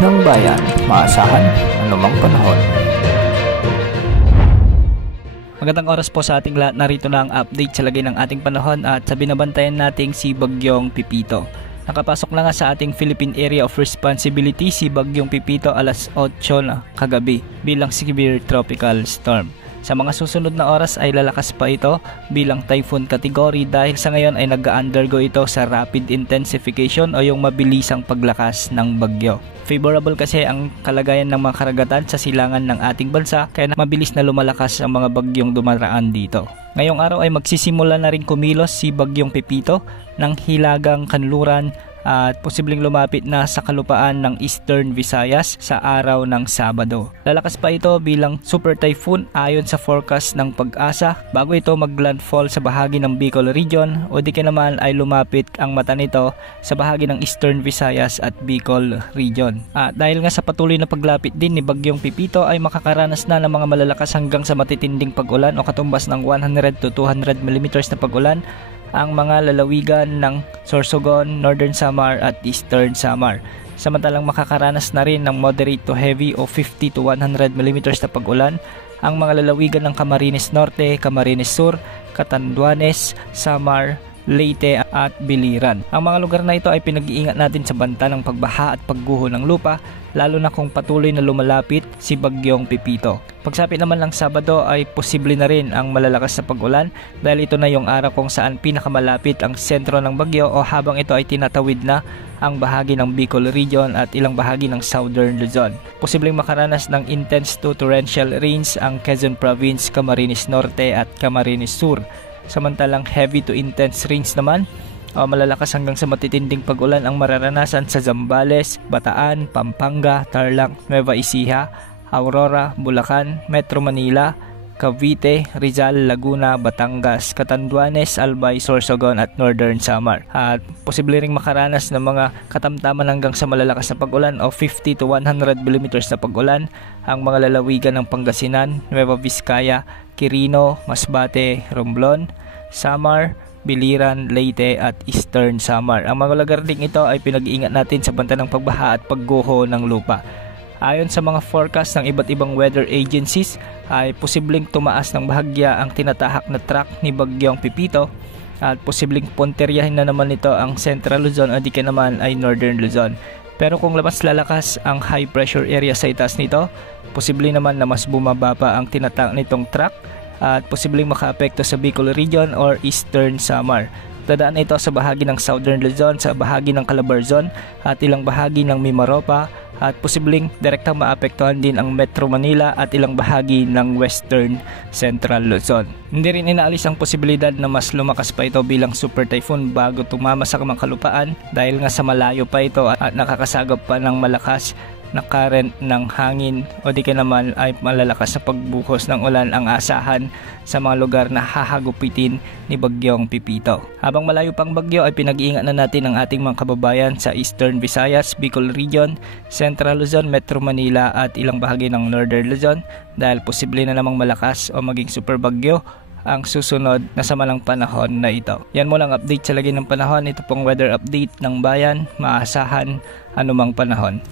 ng bayan, maasahan anumang panahon. Magandang oras po sa ating lahat. Narito na ang update sa lagay ng ating panahon at sa binabantayan nating si Bagyong Pipito. Nakapasok na nga sa ating Philippine Area of Responsibility si Bagyong Pipito alas 8 na kagabi bilang severe tropical storm. Sa mga susunod na oras ay lalakas pa ito bilang typhoon category dahil sa ngayon ay nag-undergo ito sa rapid intensification o yung mabilisang paglakas ng bagyo. Favorable kasi ang kalagayan ng mga karagatan sa silangan ng ating bansa kaya mabilis na lumalakas ang mga bagyong dumaraan dito. Ngayong araw ay magsisimula na rin kumilos si Bagyong Pipito ng hilagang kanluran at posibleng lumapit na sa kalupaan ng Eastern Visayas sa araw ng Sabado. Lalakas pa ito bilang super typhoon ayon sa forecast ng Pag-asa bago ito maglandfall sa bahagi ng Bicol Region o di naman ay lumapit ang mata nito sa bahagi ng Eastern Visayas at Bicol Region. Dahil nga sa patuloy na paglapit din ni Bagyong Pipito ay makakaranas na ng mga malalakas hanggang sa matitinding pag-ulan o katumbas ng 100 to 200 mm na pag-ulan ang mga lalawigan ng Sorsogon, Northern Samar at Eastern Samar. Samantalang makakaranas na rin ng moderate to heavy o 50 to 100 mm na pag-ulan ang mga lalawigan ng Camarines Norte, Camarines Sur, Catanduanes, Samar, Leyte at Biliran. Ang mga lugar na ito ay pinag-iingat natin sa banta ng pagbaha at pagguho ng lupa lalo na kung patuloy na lumalapit si Bagyong Pipito. Pagsapit naman ng Sabado ay posible na rin ang malalakas na pag-ulan dahil ito na yung araw kung saan pinakamalapit ang sentro ng bagyo o habang ito ay tinatawid na ang bahagi ng Bicol Region at ilang bahagi ng Southern Luzon. Posibleng makaranas ng intense to torrential rains ang Quezon Province, Camarines Norte at Camarines Sur. Samantalang heavy to intense rains naman malalakas hanggang sa matitinding pag-ulan ang mararanasan sa Zambales, Bataan, Pampanga, Tarlac, Nueva Ecija, Aurora, Bulacan, Metro Manila, Cavite, Rizal, Laguna, Batangas, Catanduanes, Albay, Sorsogon at Northern Samar. At posible ring makaranas ng mga katamtaman hanggang sa malalakas na pag-ulan o 50 to 100 mm na pag-ulan ang mga lalawigan ng Pangasinan, Nueva Vizcaya, Quirino, Masbate, Romblon, Samar, Biliran, Leyte at Eastern Samar. Ang mga lugar ding ito ay pinag-iingat natin sa banta ng pagbaha at pagguho ng lupa. Ayon sa mga forecast ng iba't ibang weather agencies ay posibleng tumaas ng bahagya ang tinatahak na track ni Bagyong Pipito at posibleng punteryahin na naman nito ang Central Luzon o di ka naman ay Northern Luzon. Pero kung mas lalakas ang high pressure area sa itaas nito, posible naman na mas bumaba pa ang tinatahak nitong track at posibleng makaapekto sa Bicol Region or Eastern Samar. Dadaan ito sa bahagi ng Southern Luzon, sa bahagi ng Calabarzon at ilang bahagi ng Mimaropa at posibleng direktang maapektuhan din ang Metro Manila at ilang bahagi ng Western Central Luzon. Hindi rin inaalis ang posibilidad na mas lumakas pa ito bilang super typhoon bago tumama sa kalupaan dahil nga sa malayo pa ito at nakakasagap pa ng malakas na current ng hangin o di ka naman ay malalakas na pagbuhos ng ulan ang asahan sa mga lugar na hahagupitin ni Bagyong Pipito. Habang malayo pang bagyo ay pinag-iingat na natin ang ating mga kababayan sa Eastern Visayas, Bicol Region, Central Luzon, Metro Manila at ilang bahagi ng Northern Luzon dahil posible na namang malakas o maging super bagyo ang susunod na samalang panahon na ito. Yan mo lang update sa lagay ng panahon. Ito pong weather update ng bayan, maasahan anumang panahon.